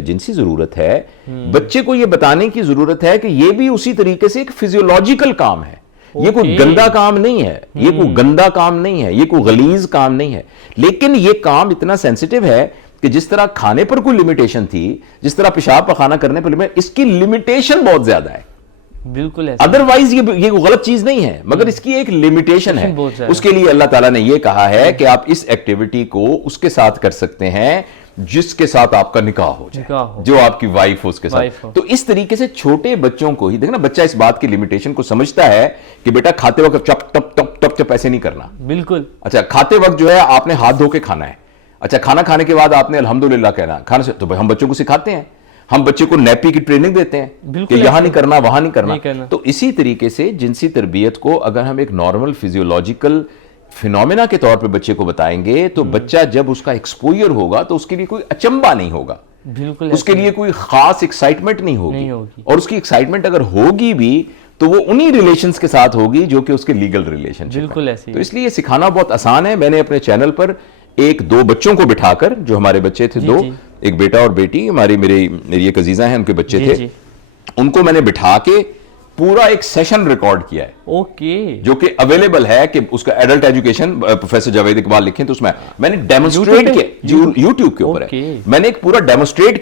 جنسی ضرورت ہے، بچے کو یہ بتانے کی ضرورت ہے کہ یہ بھی اسی طریقے سے ایک فزیولوجیکل کام ہے، یہ کوئی گندا کام نہیں ہے، یہ کوئی گندا کام نہیں ہے، یہ کوئی غلیظ کام نہیں ہے، لیکن یہ کام اتنا سینسٹیو ہے کہ جس طرح کھانے پر کوئی لمیٹیشن تھی، جس طرح پیشاب پخانہ کرنے پر اس کی لمیٹیشن بہت زیادہ ہے، بالکل ایسا، ادروائز یہ غلط چیز نہیں ہے، مگر اس کی ایک لمیٹیشن ہے۔ اس کے لیے اللہ تعالیٰ نے یہ کہا ہے کہ آپ اس ایکٹیویٹی کو اس کے ساتھ کر سکتے ہیں جس کے ساتھ آپ کا نکاح ہو جائے، جو آپ کی وائف ہو اس کے ساتھ۔ تو اس طریقے سے چھوٹے بچوں کو ہی دیکھنا، بچہ اس بات کی لمیٹیشن کو سمجھتا ہے کہ بیٹا کھاتے وقت چپ ٹپ ٹپ ٹپ ٹپ ایسے نہیں کرنا، بالکل، اچھا کھاتے وقت جو ہے آپ نے ہاتھ دھو کے کھانا ہے، اچھا کھانا کھانے کے بعد آپ نے الحمدللہ کہنا کھانا سے، تو ہم بچوں کو سکھاتے ہیں، ہم بچے کو نیپی کی ٹریننگ دیتے ہیں کہ یہاں نہیں کرنا وہاں نہیں کرنا۔ تو اسی طریقے سے جنسی تربیت کو اگر ہم ایک نارمل فزیولوجیکل فینومینا کے طور پہ بچے کو بتائیں گے تو بچہ جب اس کا ایکسپوئر ہوگا تو اس کے لیے کوئی اچنبا نہیں ہوگا، بالکل اس کے لیے کوئی خاص ایکسائٹمنٹ نہیں ہوگی، اور اس کی ایکسائٹمنٹ اگر ہوگی بھی تو وہ انہی ریلیشنز کے ساتھ ہوگی جو کہ اس کے لیگل ریلیشن شپ ہے۔ تو اس لیے سکھانا بہت آسان ہے۔ میں نے اپنے چینل پر دو بچوں کو بٹھا کر، جو ہمارے بچے تھے دو، ایک بیٹا اور بیٹی، میری ایک عزیزہ ہیں، ان کے بچے تھے، ان کو میں نے بٹھا کے پورا ایک سیشن ریکارڈ کیا ہے، جو کہ اویلیبل ہے، کہ اس کا adult education professor Javed Iqbal لکھیں تو اس میں نے ڈیمونسٹریٹ کیا، یوٹیوب کے اوپر ہے، میں نے ایک پورا ڈیمونسٹریٹ